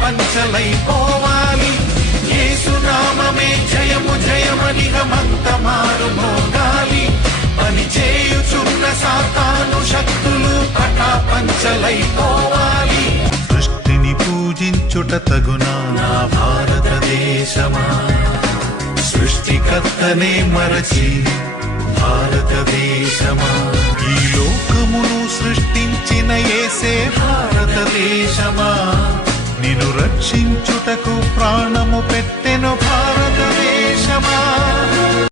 పంచలైపోవాలి. యేసునామమే జయము జయమనిగమంత మారు మోగాలి. పని చేయుచున్న సాతాను శక్తులు పటాపంచలైపోవాలి. సృష్టిని పూజించుట తగునా నా భారతదేశమా, సృష్టికర్తనే మరచి భారతదేశమా, ఈ లోకమును సృష్టించిన యేసే భారతదేశమా, నిన్ను రక్షించుటకు